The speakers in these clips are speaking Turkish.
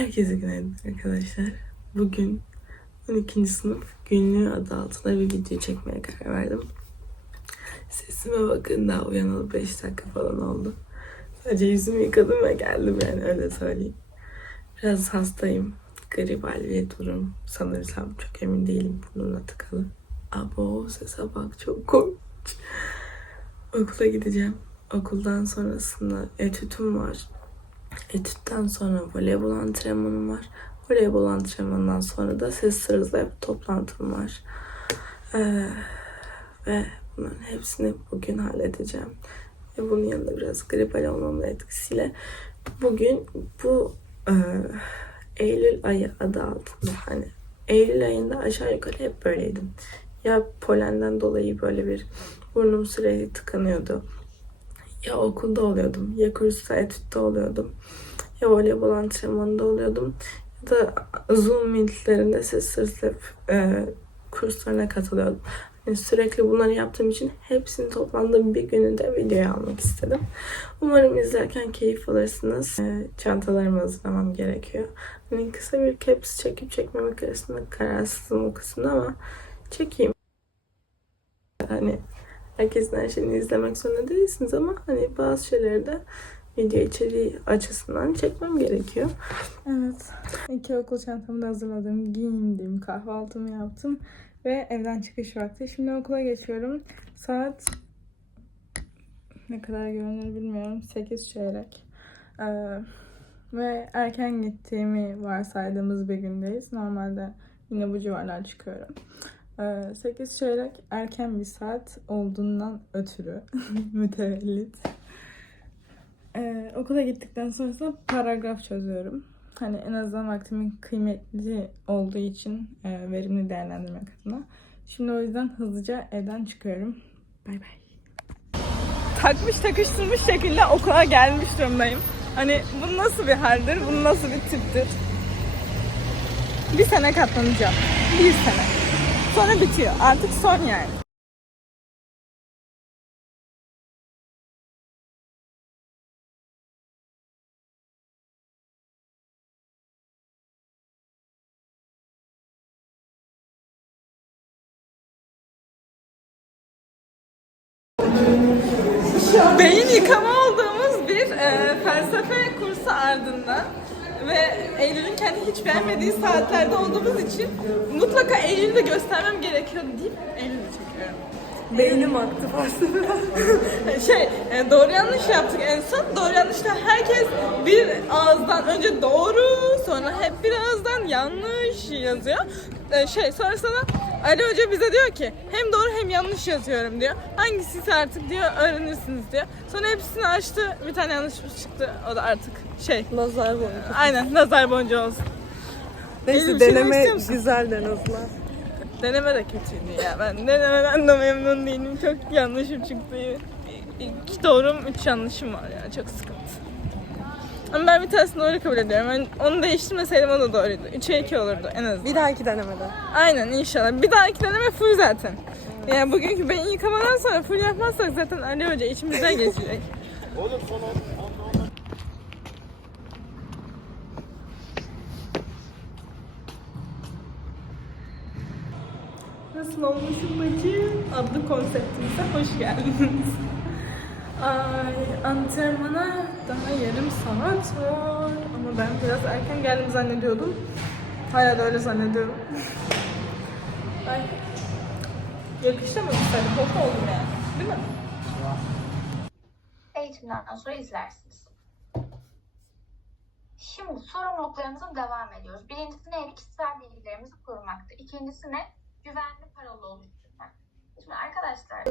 Herkese günaydın arkadaşlar. Bugün 12. sınıf günlüğü adı altında bir video çekmeye karar verdim. Sesime bakın daha uyanalı 5 dakika falan oldu. Sadece yüzümü yıkadım ve geldim yani öyle söyleyeyim. Biraz hastayım. Gribal bir durum. Sanırsam çok emin değilim burnumda tıkalı. Abo sese bak çok korkunç. Okula gideceğim. Okuldan sonrasında etütüm var. Etütten sonra voleybol antrenmanım var. Voleybol antrenmanından sonra da ses sırızla toplantım var. Ee, ve bunların hepsini bugün halledeceğim. Ve bunun yanında biraz gribal olmamın etkisiyle bugün bu e, Eylül ayı adı altında hani Eylül ayında aşağı yukarı hep böyleydim. Ya polenden dolayı böyle bir burnum sürekli tıkanıyordu. Ya okulda oluyordum, ya kursta etütte oluyordum, ya voleybol antrenmanında oluyordum. Ya da Zoom meetlerinde ses e, kurslarına katılıyordum. Yani sürekli bunları yaptığım için hepsini toplandığım bir gününde videoya almak istedim. Umarım izlerken keyif alırsınız. E, çantalarımı hazırlamam gerekiyor. Hani kısa bir caps çekip çekmemek arasında kararsızım o kısımda ama çekeyim. Hani herkesin her şeyini izlemek zorunda değilsiniz ama hani bazı şeyleri de video içeriği açısından çekmem gerekiyor. Evet. İki okul çantamı da hazırladım. Giyindim. Kahvaltımı yaptım. Ve evden çıkış vakti. Şimdi okula geçiyorum. Saat ne kadar görünür bilmiyorum. 8 çeyrek. Ee, ve erken gittiğimi varsaydığımız bir gündeyiz. Normalde yine bu civarlar çıkıyorum. Ee, 8 çeyrek erken bir saat olduğundan ötürü mütevellit. Ee, okula gittikten sonra paragraf çözüyorum. Hani en azından vaktimin kıymetli olduğu için e, verimli değerlendirmek adına. Şimdi o yüzden hızlıca evden çıkıyorum. Bay bay. Takmış takıştırmış şekilde okula gelmiş durumdayım. Hani bu nasıl bir haldir, bu nasıl bir tiptir? Bir sene katlanacağım. Bir sene. Sonra bitiyor. Artık son yani. Beyin yıkama olduğumuz bir e, felsefe kursu ardından ve Eylül'ün kendi hiç beğenmediği saatlerde olduğumuz için mutlaka Eylül'ü de göstermem gerekiyor deyip Eylül'ü çekiyorum. Beynim aktı fazla. şey e, doğru yanlış yaptık en son. Doğru yanlışta herkes bir ağızdan önce doğru sonra hep bir ağızdan yanlış yazıyor. E, şey sonrasında Ali Hoca bize diyor ki hem doğru hem yanlış yazıyorum diyor. Hangisiyse artık diyor öğrenirsiniz diyor. Sonra hepsini açtı. Bir tane yanlış çıktı. O da artık şey. Nazar boncuğu. Aynen nazar boncuğu olsun. Neyse bir şey deneme musun? güzel en azından. Deneme de kötüydü ya. Ben denemeden de memnun değilim. Çok yanlışım çıktı. İki doğrum, üç yanlışım var ya. Çok sıkıntı. Ama ben bir tanesini doğru kabul ediyorum. Ben onu değiştirmeseydim o da doğruydu. Üçe iki olurdu en azından. Bir dahaki denemede. Aynen inşallah. Bir dahaki deneme full zaten. Yani bugünkü beyin yıkamadan sonra full yapmazsak zaten Ali Hoca içimizden geçecek. Nasıl olmuşum bacım? Adlı konseptimize hoş geldiniz. Ay, antrenmana daha yarım saat var. Ama ben biraz erken geldim zannediyordum. Hala da öyle zannediyorum. Ay. Yakıştı mı istedim? Hoş oldum yani. Değil mi? Eğitimden sonra izlersiniz. Şimdi sorumluluklarımıza devam ediyoruz. Birincisi neydi? Kişisel bilgilerimizi korumaktı. İkincisi ne? Güvenli parola oluşturmak. Şimdi arkadaşlar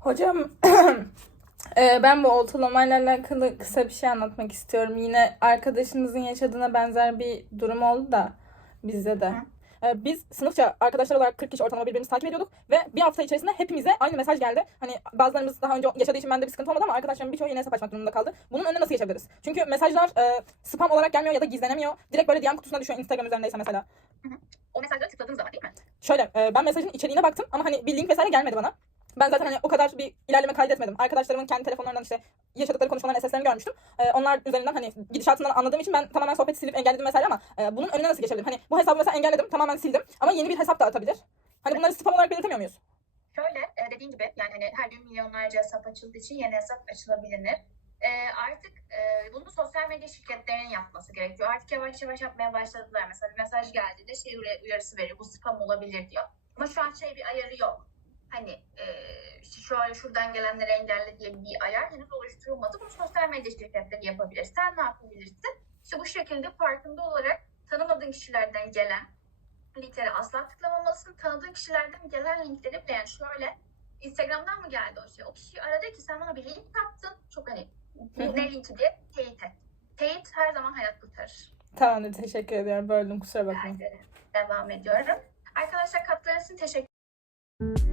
Hocam e, ben bu ortalamayla alakalı kısa bir şey anlatmak istiyorum. Yine arkadaşınızın yaşadığına benzer bir durum oldu da bizde de. E, Biz sınıfça arkadaşlar olarak 40 kişi ortalama birbirimizi takip ediyorduk ve bir hafta içerisinde hepimize aynı mesaj geldi. Hani bazılarımız daha önce yaşadığı için bende bir sıkıntı olmadı ama arkadaşlarımın birçoğu yine hesap açmak durumunda kaldı. Bunun önüne nasıl geçebiliriz? Çünkü mesajlar e, spam olarak gelmiyor ya da gizlenemiyor. Direkt böyle DM kutusuna düşüyor Instagram üzerindeyse mesela. o mesajları tıkladığınız zaman değil mi? Şöyle e, ben mesajın içeriğine baktım ama hani bir link vesaire gelmedi bana. Ben zaten hani o kadar bir ilerleme kaydetmedim. Arkadaşlarımın kendi telefonlarından işte yaşadıkları konuşmaların SS'lerini görmüştüm. Ee, onlar üzerinden hani gidişatından anladığım için ben tamamen sohbeti silip engelledim vesaire ama e, bunun önüne nasıl geçebilirim? Hani bu hesabı mesela engelledim, tamamen sildim ama yeni bir hesap da atabilir. Hani bunları spam olarak belirtemiyor muyuz? Şöyle e, dediğin gibi yani hani her gün milyonlarca hesap açıldığı için yeni hesap açılabilir. E, artık e, bunu sosyal medya şirketlerinin yapması gerekiyor. Artık yavaş yavaş yapmaya başladılar. Mesela bir mesaj geldiğinde şey uyar- uyarısı veriyor. Bu spam olabilir diyor. Ama şu an şey bir ayarı yok. Hani e, işte şöyle şuradan gelenleri engelle diye bir ayar henüz oluşturulmadı. Bunu sosyal medya şirketleri yapabilir. Sen ne yapabilirsin? İşte bu şekilde farkında olarak tanımadığın kişilerden gelen linklere asla tıklamamalısın. Tanıdığın kişilerden gelen linkleri bile yani şöyle Instagram'dan mı geldi o şey? O kişi aradı ki sen bana bir link attın. Çok hani bu ne linki diye teyit et. Teyit her zaman hayat kurtarır. Tamamdır, teşekkür ediyorum. Böldüm, kusura de. Devam ediyorum. Arkadaşlar katkılarınız için teşekkür